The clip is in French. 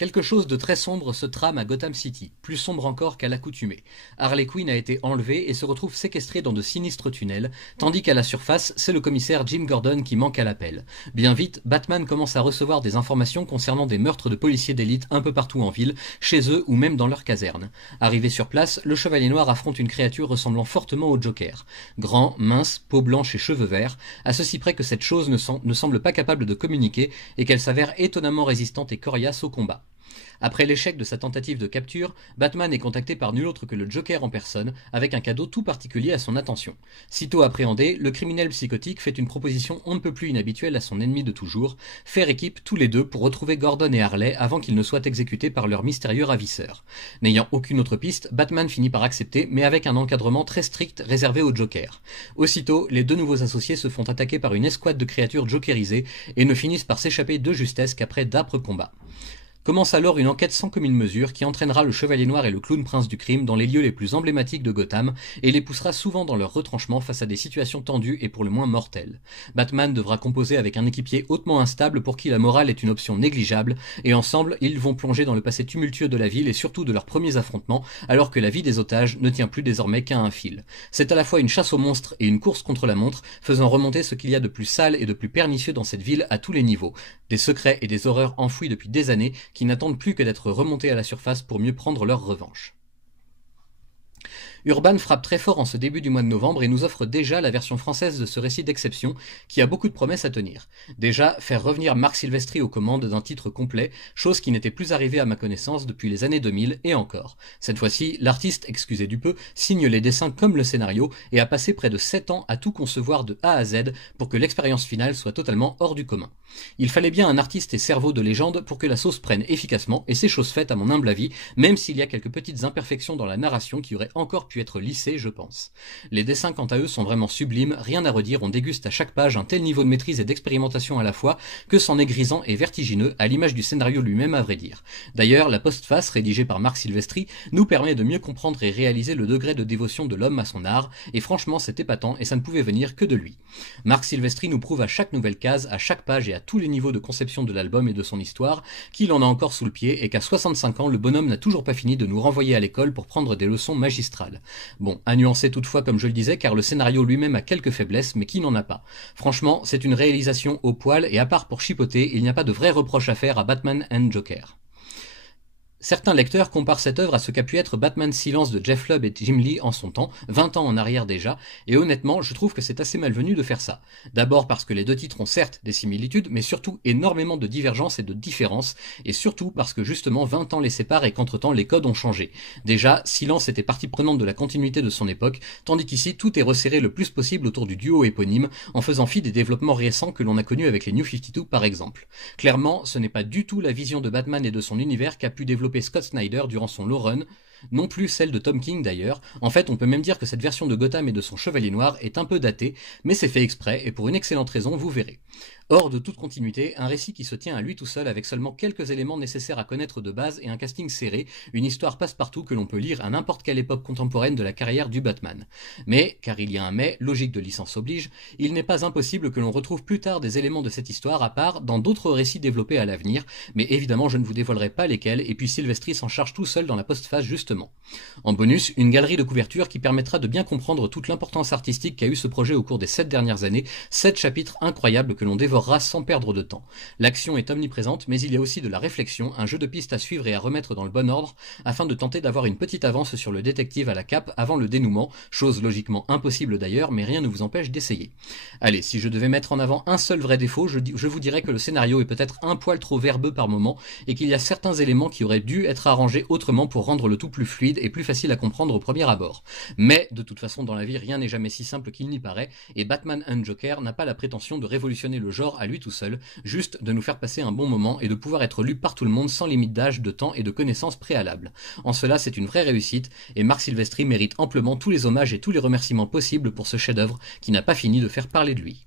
Quelque chose de très sombre se trame à Gotham City, plus sombre encore qu'à l'accoutumée. Harley Quinn a été enlevée et se retrouve séquestrée dans de sinistres tunnels, tandis qu'à la surface, c'est le commissaire Jim Gordon qui manque à l'appel. Bien vite, Batman commence à recevoir des informations concernant des meurtres de policiers d'élite un peu partout en ville, chez eux ou même dans leur caserne. Arrivé sur place, le Chevalier Noir affronte une créature ressemblant fortement au Joker. Grand, mince, peau blanche et cheveux verts, à ceci près que cette chose ne semble pas capable de communiquer et qu'elle s'avère étonnamment résistante et coriace au combat. Après l'échec de sa tentative de capture, Batman est contacté par nul autre que le Joker en personne, avec un cadeau tout particulier à son attention. Sitôt appréhendé, le criminel psychotique fait une proposition on ne peut plus inhabituelle à son ennemi de toujours, faire équipe tous les deux pour retrouver Gordon et Harley avant qu'ils ne soient exécutés par leur mystérieux ravisseur. N'ayant aucune autre piste, Batman finit par accepter, mais avec un encadrement très strict réservé au Joker. Aussitôt, les deux nouveaux associés se font attaquer par une escouade de créatures jokerisées et ne finissent par s'échapper de justesse qu'après d'âpres combats. Commence alors une enquête sans commune mesure qui entraînera le Chevalier Noir et le Clown Prince du crime dans les lieux les plus emblématiques de Gotham et les poussera souvent dans leur retranchement face à des situations tendues et pour le moins mortelles. Batman devra composer avec un équipier hautement instable pour qui la morale est une option négligeable et ensemble ils vont plonger dans le passé tumultueux de la ville et surtout de leurs premiers affrontements alors que la vie des otages ne tient plus désormais qu'à un fil. C'est à la fois une chasse aux monstres et une course contre la montre faisant remonter ce qu'il y a de plus sale et de plus pernicieux dans cette ville à tous les niveaux. Des secrets et des horreurs enfouis depuis des années qui n'attendent plus que d'être remontés à la surface pour mieux prendre leur revanche. Urban frappe très fort en ce début du mois de novembre et nous offre déjà la version française de ce récit d'exception qui a beaucoup de promesses à tenir. Déjà, faire revenir Marc Silvestri aux commandes d'un titre complet, chose qui n'était plus arrivée à ma connaissance depuis les années 2000 et encore. Cette fois-ci, l'artiste, excusez du peu, signe les dessins comme le scénario et a passé près de 7 ans à tout concevoir de A à Z pour que l'expérience finale soit totalement hors du commun. Il fallait bien un artiste et cerveau de légende pour que la sauce prenne efficacement et c'est chose faite à mon humble avis, même s'il y a quelques petites imperfections dans la narration qui auraient encore pu être lissées, je pense. Les dessins quant à eux sont vraiment sublimes, rien à redire, on déguste à chaque page un tel niveau de maîtrise et d'expérimentation à la fois que c'en est grisant et vertigineux à l'image du scénario lui-même à vrai dire. D'ailleurs, la postface rédigée par Marc Silvestri nous permet de mieux comprendre et réaliser le degré de dévotion de l'homme à son art et franchement c'est épatant et ça ne pouvait venir que de lui. Marc Silvestri nous prouve à chaque nouvelle case, à chaque page et à tous les niveaux de conception de l'album et de son histoire qu'il en a encore sous le pied et qu'à 65 ans le bonhomme n'a toujours pas fini de nous renvoyer à l'école pour prendre des leçons magistrales. Bon, à nuancer toutefois comme je le disais car le scénario lui-même a quelques faiblesses mais qui n'en a pas. Franchement, c'est une réalisation au poil et à part pour chipoter, il n'y a pas de vrai reproche à faire à Batman and Joker. Certains lecteurs comparent cette œuvre à ce qu'a pu être Batman Silence de Jeff Lubb et Jim Lee en son temps, 20 ans en arrière déjà, et honnêtement, je trouve que c'est assez malvenu de faire ça. D'abord parce que les deux titres ont certes des similitudes, mais surtout énormément de divergences et de différences, et surtout parce que justement 20 ans les séparent et qu'entre-temps les codes ont changé. Déjà, Silence était partie prenante de la continuité de son époque, tandis qu'ici tout est resserré le plus possible autour du duo éponyme, en faisant fi des développements récents que l'on a connus avec les New 52 par exemple. Clairement, ce n'est pas du tout la vision de Batman et de son univers qu'a pu développer Scott Snyder durant son low run, non plus celle de Tom King d'ailleurs. En fait, on peut même dire que cette version de Gotham et de son Chevalier Noir est un peu datée, mais c'est fait exprès et pour une excellente raison, vous verrez. Hors de toute continuité, un récit qui se tient à lui tout seul avec seulement quelques éléments nécessaires à connaître de base et un casting serré, une histoire passe-partout que l'on peut lire à n'importe quelle époque contemporaine de la carrière du Batman. Mais, car il y a un mais, logique de licence oblige, il n'est pas impossible que l'on retrouve plus tard des éléments de cette histoire à part dans d'autres récits développés à l'avenir, mais évidemment je ne vous dévoilerai pas lesquels et puis Silvestri s'en charge tout seul dans la postface justement. En bonus, une galerie de couverture qui permettra de bien comprendre toute l'importance artistique qu'a eu ce projet au cours des 7 dernières années, 7 chapitres incroyables que l'on dévorera sans perdre de temps. L'action est omniprésente, mais il y a aussi de la réflexion, un jeu de pistes à suivre et à remettre dans le bon ordre, afin de tenter d'avoir une petite avance sur le détective à la cape avant le dénouement, chose logiquement impossible d'ailleurs, mais rien ne vous empêche d'essayer. Allez, si je devais mettre en avant un seul vrai défaut, je vous dirais que le scénario est peut-être un poil trop verbeux par moment, et qu'il y a certains éléments qui auraient dû être arrangés autrement pour rendre le tout plus fluide et plus facile à comprendre au premier abord. Mais, de toute façon, dans la vie, rien n'est jamais si simple qu'il n'y paraît, et Batman and Joker n'a pas la prétention de révolutionner le genre à lui tout seul, juste de nous faire passer un bon moment et de pouvoir être lu par tout le monde sans limite d'âge, de temps et de connaissances préalables. En cela, c'est une vraie réussite, et Marc Silvestri mérite amplement tous les hommages et tous les remerciements possibles pour ce chef-d'œuvre qui n'a pas fini de faire parler de lui.